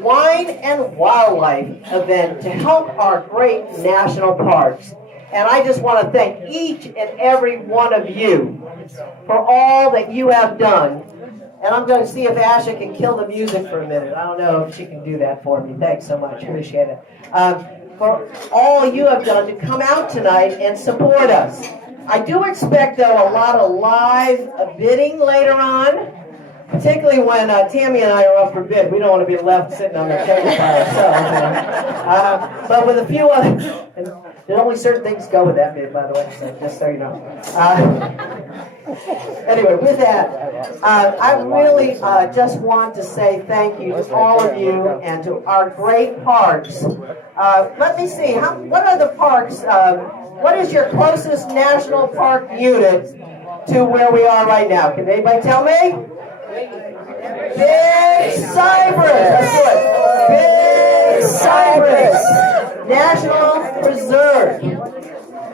wine and wildlife event to help our great national parks. And I just want to thank each and every one of you for all that you have done. And I'm going to see if Asha can kill the music for a minute. I don't know if she can do that for me. Thanks so much. Appreciate it. For all you have done to come out tonight and support us. I do expect, though, a lot of live bidding later on, particularly when Tammy and I are up for bid. We don't want to be left sitting on the table by ourselves. But with a few other, and there's only certain things go with that bid, by the way, so just so you know. Anyway, with that, I really just want to say thank you to all of you and to our great parks. Let me see, what are the parks? What is your closest national park unit to where we are right now? Can anybody tell me? Big Cypress. That's good. Big Cypress National Preserve.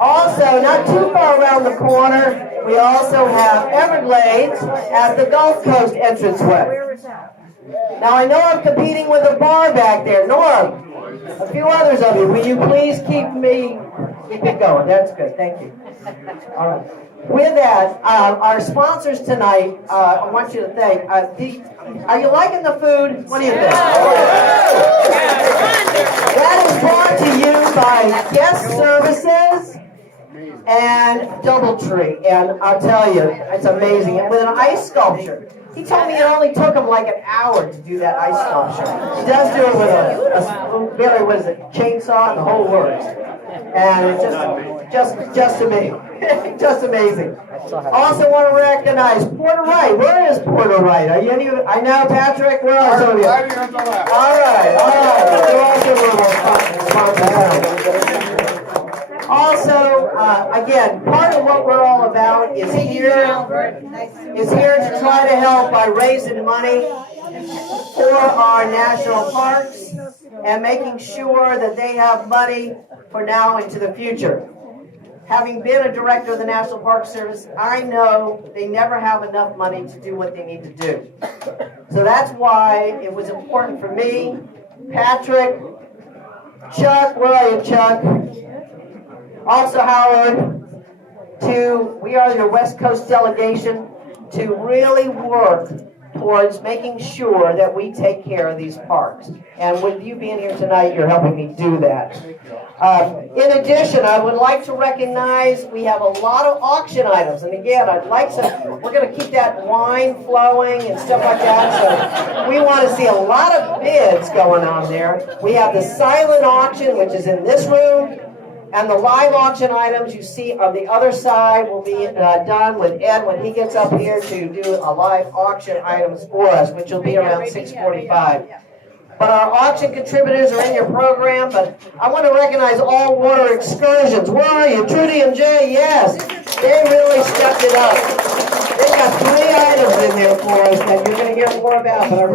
Also, not too far around the corner, we also have Everglades at the Gulf Coast entranceway. Now, I know I'm competing with a bar back there. Norm, a few others of you, will you please keep it going? That's good. Thank you. All right. With that, our sponsors tonight, I want you to thank. Are you liking the food? What do you think? That is brought to you by Guest Services and DoubleTree. And I'll tell you, it's amazing. And with an ice sculpture. He told me it only took him like an hour to do that ice sculpture. He does do it with a very, what is it, chainsaw and the whole works. And it's just amazing. Just amazing. Also want to recognize Porter Wright. Where is Porter Wright? Are you any? I know Patrick. Where are some of you? All right. Also, again, part of what we're all about is here to try to help by raising money for our national parks and making sure that they have money for now into the future. Having been a director of the National Park Service, I know they never have enough money to do what they need to do. So that's why it was important for me, Patrick, Chuck, where are you, Chuck? Also Howard, we are your West Coast delegation, to really work towards making sure that we take care of these parks. And with you being here tonight, you're helping me do that. In addition, I would like to recognize we have a lot of auction items. And again, we're going to keep that wine flowing and stuff like that. So we want to see a lot of bids going on there. We have the silent auction, which is in this room. And the live auction items you see on the other side will be done with Ed when he gets up here to do a live auction items for us, which will be around 6:45. But our auction contributors are in your program, but I want to recognize All Water Excursions. Where are you? Trudy and Jay, yes. They really stepped it up. They got 3 items in there for us that you're going to hear more about, but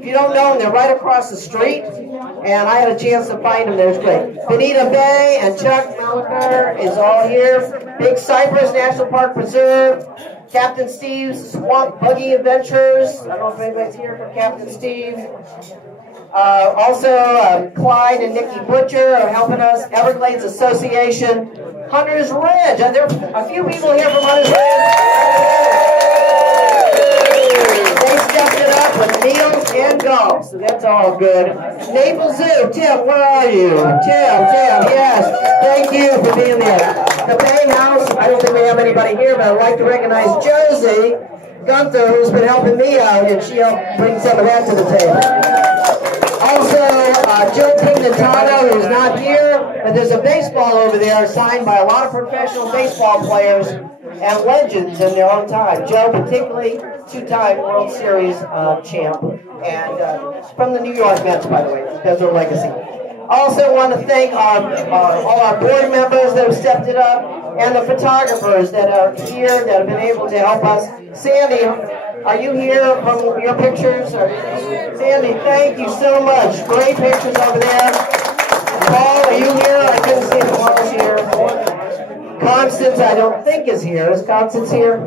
if you don't know them, they're right across the street, and I had a chance to find them. There's great. Benita Bay and Chuck Malaker is all here. Big Cypress National Park Preserve. Captain Steve's Swamp Buggy Adventures. I don't know if anybody's here for Captain Steve. Also, Clyde and Nikki Butcher are helping us. Everglades Association. Hunter's Ridge. Are there a few people here from Hunter's Ridge? They stepped it up with meals and golf, so that's all good. Naples Zoo, Tim, where are you? Tim, yes. Thank you for being there. The Bay House, I don't think we have anybody here, but I'd like to recognize Josie Gunther, who's been helping me out, and she helped bring some of that to the table. Also, Joe Pignatano, who's not here, but there's a baseball over there signed by a lot of professional baseball players and legends in their own time. Joe, particularly 2-time World Series champ, and from the New York Mets, by the way. That's their legacy. Also want to thank all our board members that have stepped it up, and the photographers that are here that have been able to help us. Sandy, are you here from your pictures? Sandy, thank you so much. Great pictures over there. Paul, are you here? I couldn't see if Paul's here. Constance, I don't think is here. Is Constance here?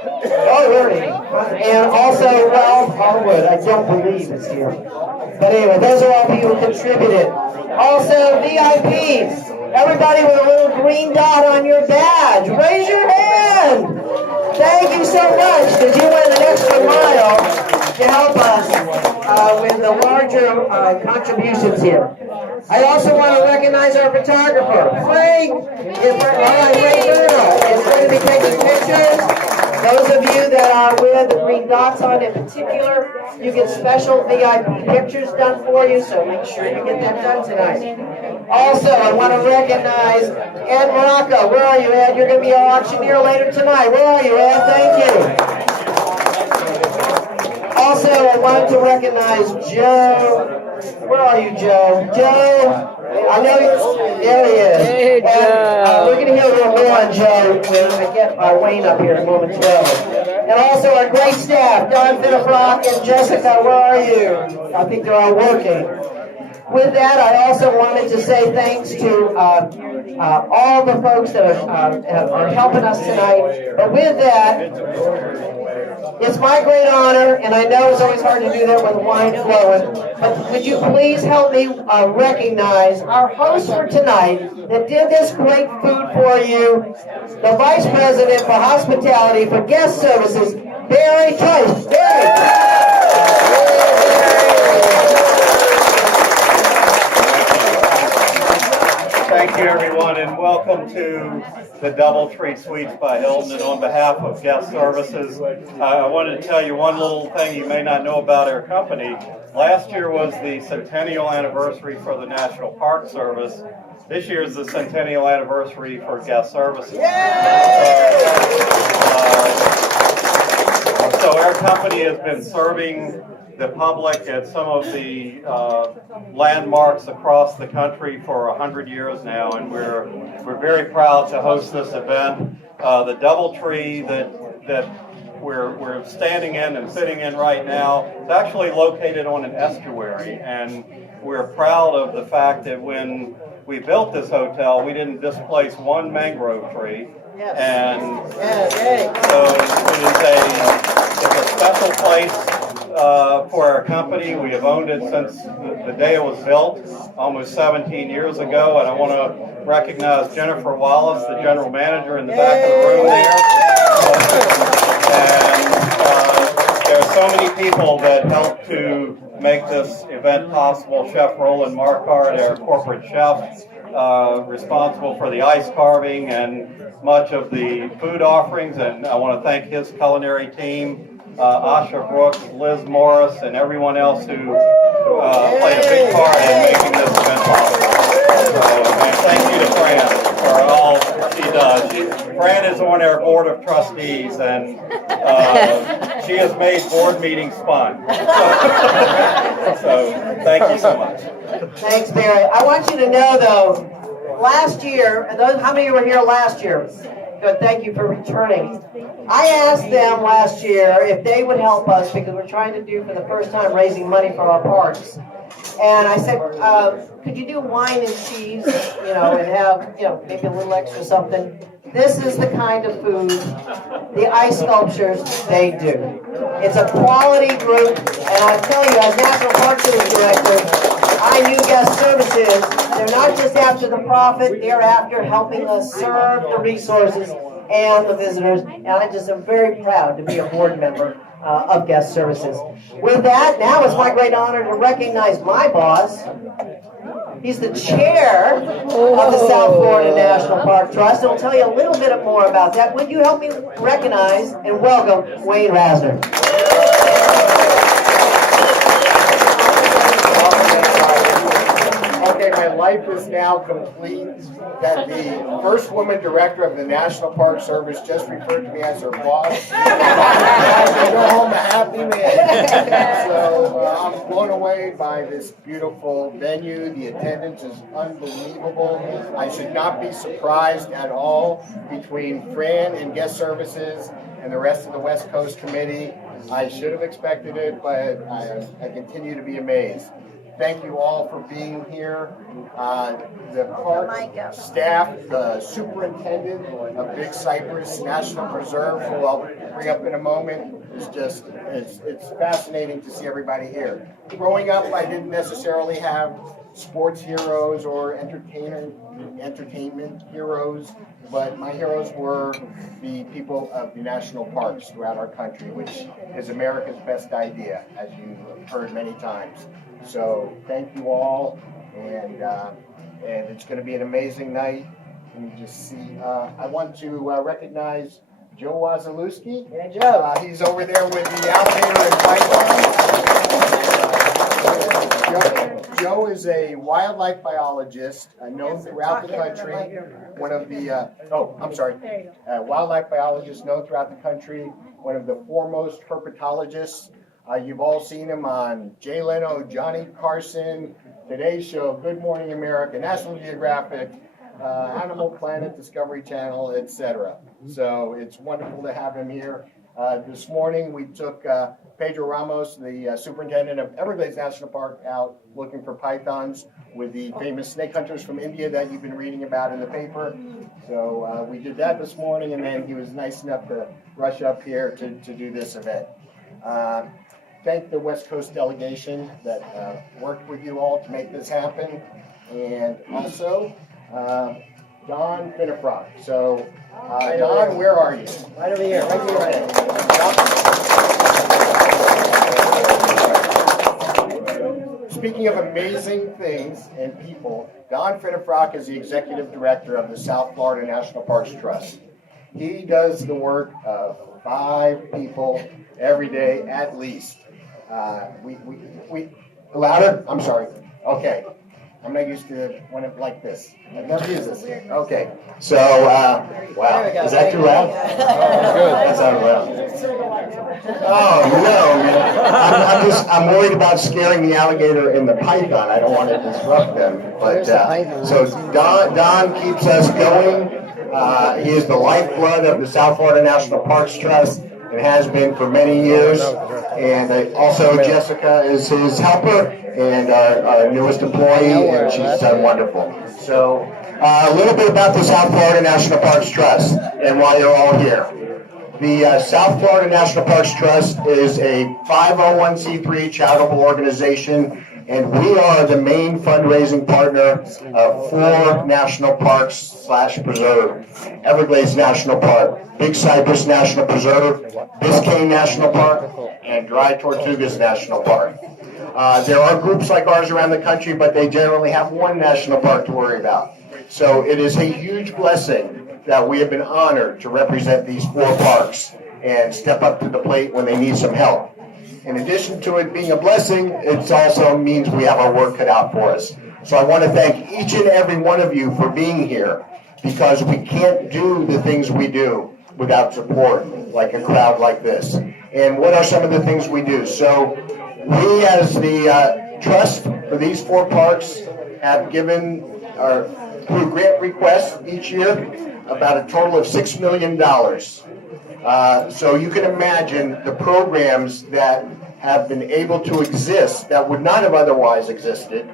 Oh, really? And also Ralph Harwood, I don't believe is here. But anyway, those are all people who contributed. Also, VIPs. Everybody with a little green dot on your badge, raise your hand. Thank you so much, because you went an extra mile to help us with the larger contributions here. I also want to recognize our photographer, Ray Berna, is going to be taking pictures. Those of you that are with the green dots on in particular, you get special VIP pictures done for you, so make sure you get that done tonight. Also, I want to recognize Ed Morocco. Where are you, Ed? You're going to be our auctioneer later tonight. Where are you, Ed? Thank you. Also, I wanted to recognize Joe. Where are you, Joe? Joe, I know there he is. Hey, Joe. And, we're going to hear a little more on Joe when I get Wayne up here momentarily. And also our great staff, Don Finnefrock and Jessica, where are you? I think they're all working. With that, I also wanted to say thanks to all the folks that are helping us tonight. But with that, it's my great honor, and I know it's always hard to do that with wine flowing, but would you please help me recognize our host for tonight that did this great food for you, the Vice President for Hospitality for Guest Services, Barry Tice. Barry! Thank you, everyone, and welcome to the DoubleTree Suites by Hilton. And on behalf of Guest Services, I wanted to tell you one little thing you may not know about our company. Last year was the centennial anniversary for the National Park Service. This year is the centennial anniversary for Guest Services. So our company has been serving the public at some of the landmarks across the country for 100 years now, and we're very proud to host this event. The DoubleTree that we're standing in and sitting in right now is actually located on an estuary, and we're proud of the fact that when we built this hotel, we didn't displace one mangrove tree. And so it's a special place for our company. We have owned it since the day it was built, almost 17 years ago. And I want to recognize Jennifer Wallace, the general manager, in the back of the room there. And there are so many people that helped to make this event possible. Chef Roland Marquardt, our corporate chef, responsible for the ice carving and much of the food offerings. And I want to thank his culinary team. Asha Brooks, Liz Morris, and everyone else who played a big part in making this event possible. And thank you to Fran for all she does. Fran is on our board of trustees, and she has made board meetings fun. So thank you so much. Thanks, Barry. I want you to know, though, last year, how many were here last year? Good, thank you for returning. I asked them last year if they would help us, because we're trying to do for the first time raising money for our parks. And I said, could you do wine and cheese, and have, maybe a little extra something. This is the kind of food, the ice sculptures, they do. It's a quality group, and I tell you, as National Park Service Director, I knew Guest Services. They're not just after the profit, they're after helping us serve the resources and the visitors, and I just am very proud to be a board member of Guest Services. With that, now it's my great honor to recognize my boss. He's the chair of the South Florida National Park Trust, and I'll tell you a little bit more about that. Would you help me recognize and welcome Wayne Rasner? Okay, my life is now complete. That the first woman director of the National Park Service just referred to me as her boss. I go home a happy man. So I'm blown away by this beautiful venue. The attendance is unbelievable. I should not be surprised at all between Fran and Guest Services and the rest of the West Coast Committee. I should have expected it, but I continue to be amazed. Thank you all for being here. The park staff, the superintendent of Big Cypress National Preserve, who I'll bring up in a moment, is just, it's fascinating to see everybody here. Growing up, I didn't necessarily have sports heroes or entertainment heroes, but my heroes were the people of the national parks throughout our country, which is America's best idea, as you've heard many times. So thank you all, and it's going to be an amazing night. Let me just see. I want to recognize Joe Wazalewski. Yeah, Joe. He's over there with the alligator and python. Joe is a wildlife biologist known throughout the country. One of the wildlife biologist known throughout the country. One of the foremost herpetologists. You've all seen him on Jay Leno, Johnny Carson, Today Show, Good Morning America, National Geographic, Animal Planet, Discovery Channel, etc. So it's wonderful to have him here. This morning we took Pedro Ramos, the superintendent of Everglades National Park, out looking for pythons with the famous snake hunters from India that you've been reading about in the paper. So we did that this morning, and then he was nice enough to rush up here to do this event. Thank the West Coast delegation that worked with you all to make this happen, and also Don Finnefrock. So, Don, where are you? Right over here, right here. Speaking of amazing things and people, Don Finnefrock is the executive director of the South Florida National Parks Trust. He does the work of 5 people every day at least. Louder? I'm sorry. Okay. I'm not used to when it's like this. I've never used this. Okay. So, wow. Is that too loud? Oh, good. That sounded loud. Oh, no, man. I'm worried about scaring the alligator and the python. I don't want to disrupt them. But, so Don keeps us going. He is the lifeblood of the South Florida National Parks Trust. It has been for many years, and also Jessica is his helper and our newest employee, and she's done wonderful. So a little bit about the South Florida National Parks Trust and why you're all here. The South Florida National Parks Trust is a 501c3 charitable organization, and we are the main fundraising partner of 4 national parks / preserve. Everglades National Park, Big Cypress National Preserve, Biscayne National Park, and Dry Tortugas National Park. There are groups like ours around the country, but they generally have 1 national park to worry about. So it is a huge blessing that we have been honored to represent these 4 parks and step up to the plate when they need some help. In addition to it being a blessing, it also means we have our work cut out for us. So I want to thank each and every one of you for being here, because we can't do the things we do without support, like a crowd like this. And what are some of the things we do? So we, as the trust for these 4 parks, have given, through grant requests each year, about a total of $6 million. So you can imagine the programs that have been able to exist that would not have otherwise existed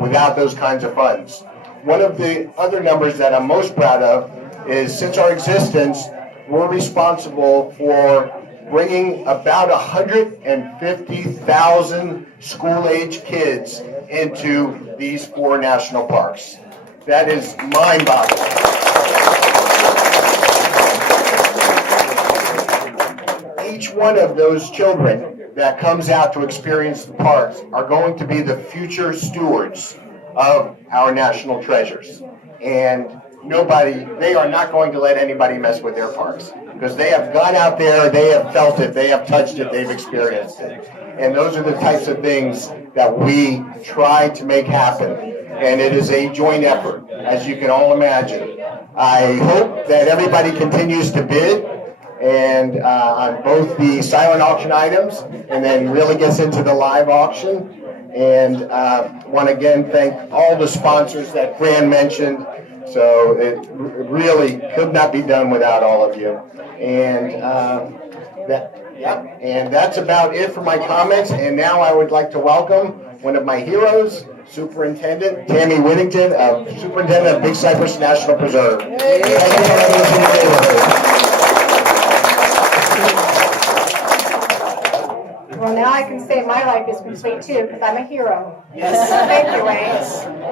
without those kinds of funds. One of the other numbers that I'm most proud of is, since our existence, we're responsible for bringing about 150,000 school-age kids into these 4 national parks. That is mind-boggling. Each one of those children that comes out to experience the parks are going to be the future stewards of our national treasures. And they are not going to let anybody mess with their parks, because they have gone out there, they have felt it, they have touched it, they've experienced it. And those are the types of things that we try to make happen. And it is a joint effort, as you can all imagine. I hope that everybody continues to bid and on both the silent auction items, and then really gets into the live auction. And want to again thank all the sponsors that Fran mentioned. So it really could not be done without all of you. And Yep. And that's about it for my comments. And now I would like to welcome one of my heroes, Superintendent Tammy Whittington, Superintendent of Big Cypress National Preserve. Thank you for having us in the Well, now I can say my life is complete too, because I'm a hero. Yes. Thank you, Wayne.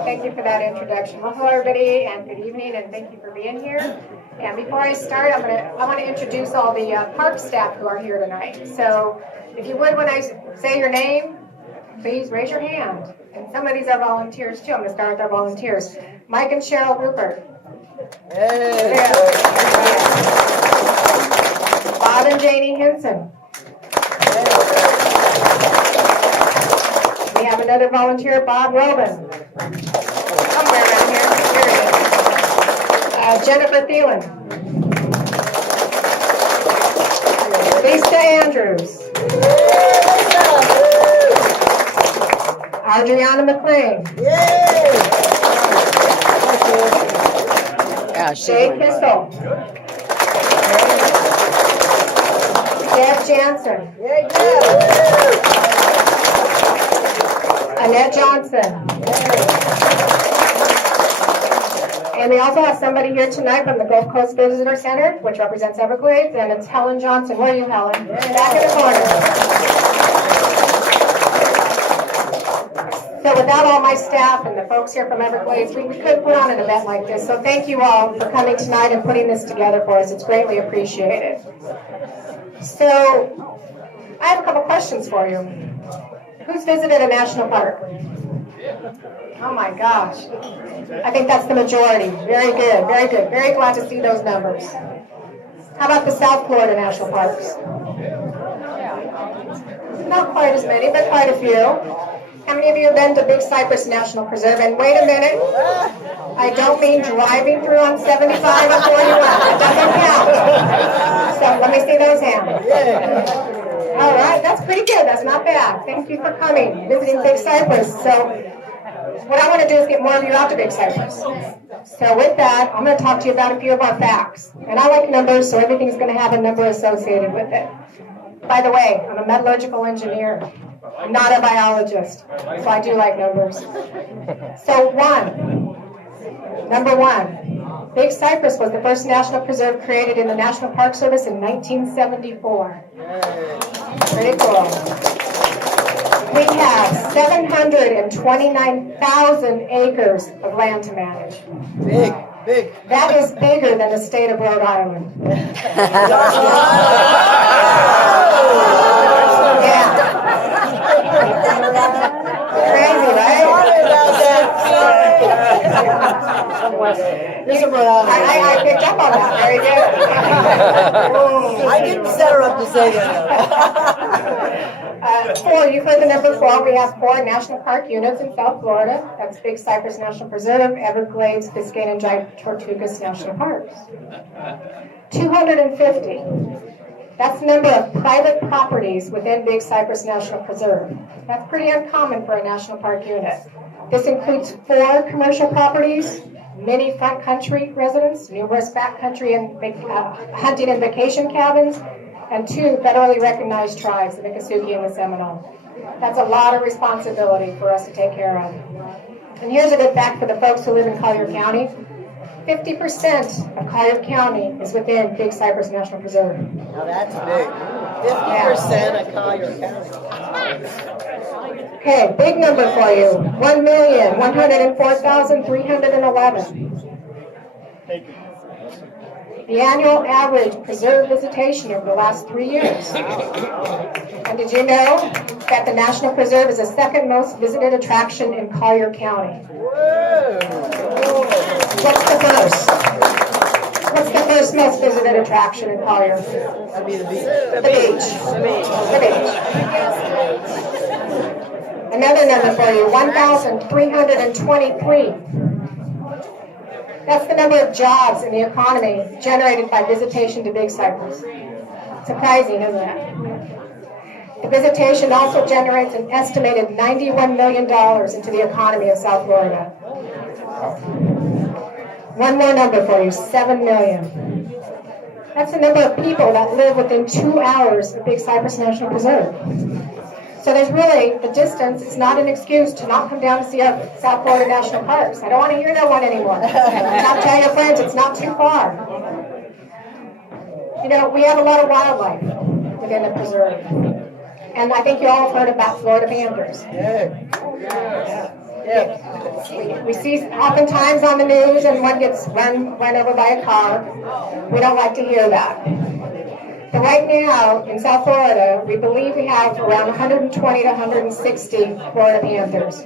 Thank you for that introduction. Well, hello, everybody, and good evening, and thank you for being here. And before I start, I want to introduce all the park staff who are here tonight. So, if you would, when I say your name, please raise your hand. And some of these are volunteers too. I'm going to start with our volunteers. Mike and Cheryl Rupert. Hey. Yeah. Bob and Janie Henson. We have another volunteer, Bob Robin. Somewhere around here. Here he is. Jennifer Thielen. Lisa Andrews. Adriana McLean. Jay Kissel. Deb Jansen. Annette Johnson. And we also have somebody here tonight from the Gulf Coast Visitor Center, which represents Everglades, and it's Helen Johnson. Where are you, Helen? Back in the corner. So without all my staff and the folks here from Everglades, we couldn't put on an event like this. So thank you all for coming tonight and putting this together for us. It's greatly appreciated. So I have a couple questions for you. Who's visited a national park? Oh my gosh. I think that's the majority. Very good, very good. Very glad to see those numbers. How about the South Florida National Parks? Not quite as many, but quite a few. How many of you have been to Big Cypress National Preserve? And wait a minute, I don't mean driving through on 75 and 41. It doesn't count. So let me see those hands. All right, that's pretty good. That's not bad. Thank you for coming, visiting Big Cypress. So what I want to do is get more of you out to Big Cypress. So with that, I'm going to talk to you about a few of our facts. And I like numbers, so everything's going to have a number associated with it. By the way, I'm a metallurgical engineer. I'm not a biologist, so I do like numbers. So number one, Big Cypress was the first national preserve created in the National Park Service in 1974. Pretty cool. We have 729,000 acres of land to manage. Big. That is bigger than the state of Rhode Island. Yeah. Crazy, right? I picked up on that. Very good. I didn't set her up to say that. You've heard the number 4. We have 4 national park units in South Florida. That's Big Cypress National Preserve, Everglades, Biscayne, and Giant Tortugas National Parks. 250. That's the number of private properties within Big Cypress National Preserve. That's pretty uncommon for a national park unit. This includes 4 commercial properties, many front country residents, numerous backcountry and hunting and vacation cabins, and 2 federally recognized tribes, the Miccosukee and the Seminole. That's a lot of responsibility for us to take care of. And here's a good fact for the folks who live in Collier County. 50% of Collier County is within Big Cypress National Preserve. Now that's big. 50% of Collier County. Okay, big number for you. 1,104,311. The annual average preserve visitation over the last 3 years. And did you know that the National Preserve is the second most visited attraction in Collier County? What's the first? What's the first most visited attraction in Collier? That'd be the beach. The beach. The beach. Another number for you, 1,323. That's the number of jobs in the economy generated by visitation to Big Cypress. Surprising, isn't it? The visitation also generates an estimated $91 million into the economy of South Florida. One more number for you, 7 million. That's the number of people that live within 2 hours of Big Cypress National Preserve. So there's really, the distance is not an excuse to not come down to see our South Florida National Parks. I don't want to hear that one anymore. Now tell your friends it's not too far. You know, we have a lot of wildlife within the preserve. And I think you all have heard about Florida panthers. We see oftentimes on the news and one gets run over by a car. We don't like to hear that. But right now in South Florida, we believe we have around 120 to 160 Florida panthers.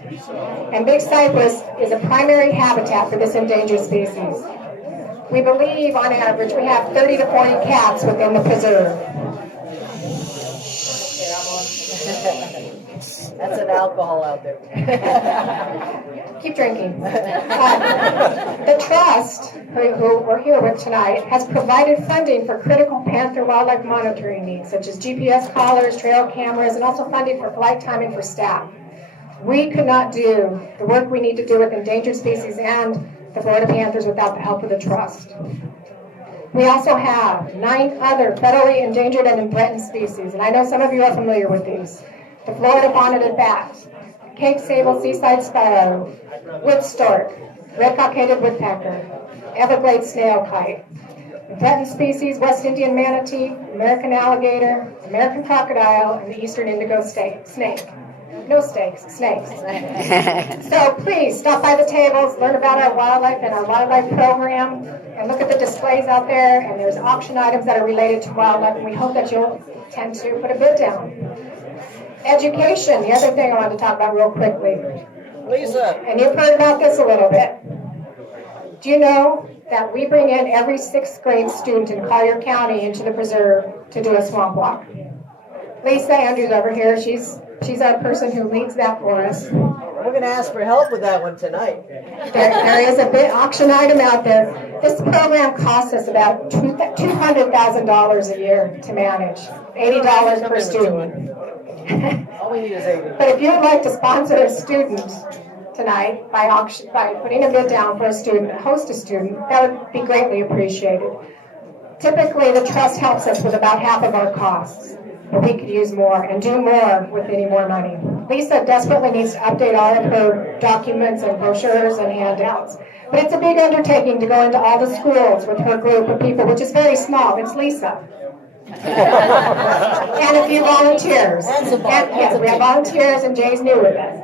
And Big Cypress is a primary habitat for this endangered species. We believe on average we have 30 to 40 cats within the preserve. That's an alcohol out there. Keep drinking. The trust, who we're here with tonight, has provided funding for critical panther wildlife monitoring needs, such as GPS collars, trail cameras, and also funding for flight timing for staff. We could not do the work we need to do with endangered species and the Florida panthers without the help of the trust. We also have 9 other federally endangered and threatened species, and I know some of you are familiar with these. The Florida bonneted bat, Cape sable seaside sparrow, wood stork, red cockaded woodpecker, Everglades snail kite. The threatened species, West Indian manatee, American alligator, American crocodile, and the eastern indigo snake. No steaks, snakes. So please stop by the tables, learn about our wildlife and our wildlife program, and look at the displays out there. And there's auction items that are related to wildlife, and we hope that you'll tend to put a bid down. Education, the other thing I want to talk about real quickly. Lisa. And you've heard about this a little bit. Do you know that we bring in every 6th grade student in Collier County into the preserve to do a swamp walk? Lisa Andrews over here, she's our person who leads that for us. We're going to ask for help with that one tonight. There is a big auction item out there. This program costs us about $200,000 a year to manage, $80 per student. All we need is 80. But if you would like to sponsor a student tonight by putting a bid down for a student, host a student, that would be greatly appreciated. Typically, the trust helps us with about half of our costs, but we could use more and do more with any more money. Lisa desperately needs to update all of her documents and brochures and handouts. But it's a big undertaking to go into all the schools with her group of people, which is very small. It's Lisa. And a few volunteers. Yes, we have volunteers, and Jay's new with us.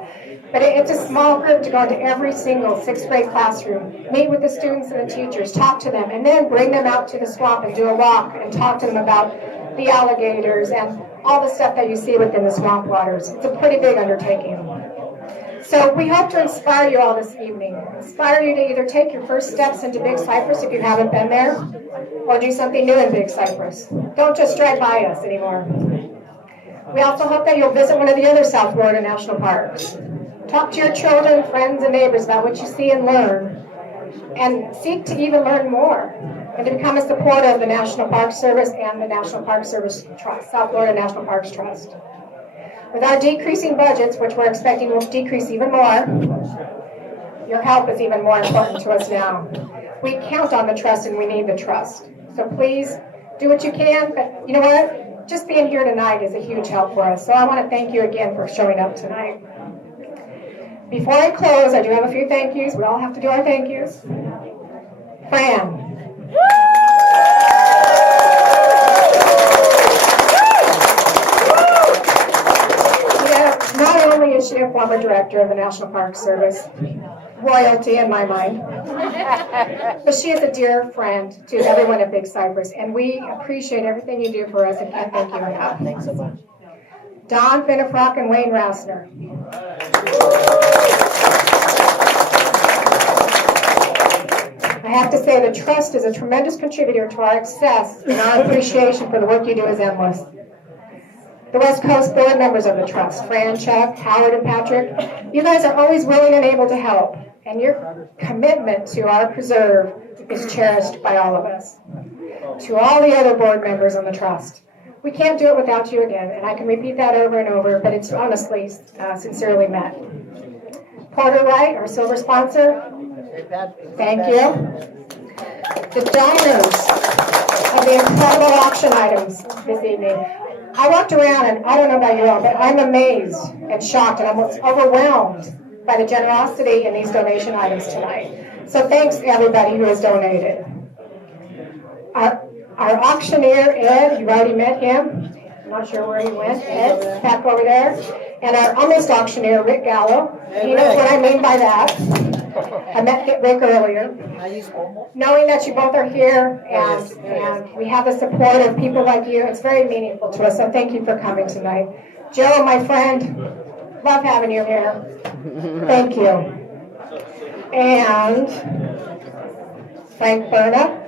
But it's a small group to go into every single 6th grade classroom, meet with the students and the teachers, talk to them, and then bring them out to the swamp and do a walk and talk to them about the alligators and all the stuff that you see within the swamp waters. It's a pretty big undertaking. So we hope to inspire you all this evening. Inspire you to either take your first steps into Big Cypress if you haven't been there, or do something new in Big Cypress. Don't just drive by us anymore. We also hope that you'll visit one of the other South Florida national parks. Talk to your children, friends, and neighbors about what you see and learn, and seek to even learn more, and to become a supporter of the National Park Service and the National Park Service Trust, South Florida National Parks Trust. With our decreasing budgets, which we're expecting will decrease even more, your help is even more important to us now. We count on the trust, and we need the trust. So please do what you can, but you know what? Just being here tonight is a huge help for us. So I want to thank you again for showing up tonight. Before I close, I do have a few thank yous. We all have to do our thank yous. Fran. Not only is she a former director of the National Park Service, royalty in my mind, but she is a dear friend to everyone at Big Cypress, and we appreciate everything you do for us and can't thank you enough. Thanks so much. Don Finnefrock and Wayne Rassner. I have to say the trust is a tremendous contributor to our success, and our appreciation for the work you do is endless. The West Coast board members of the trust, Fran, Chuck, Howard, and Patrick, you guys are always willing and able to help, and your commitment to our preserve is cherished by all of us. To all the other board members on the trust, we can't do it without you again, and I can repeat that over and over, but it's honestly, sincerely meant. Porter Wright, our silver sponsor, thank you. The donors. of the incredible auction items this evening. I walked around, and I don't know about you all, but I'm amazed and shocked and almost overwhelmed by the generosity in these donation items tonight. So thanks to everybody who has donated. Our auctioneer, Ed, you've already met him. I'm not sure where he went. Ed's back over there. And our almost auctioneer, Rick Gallo. He knows what I mean by that. I met Rick earlier. Knowing that you both are here and we have the support of people like you, it's very meaningful to us. So thank you for coming tonight. Joe, my friend, love having you here. Thank you. And Frank Berna.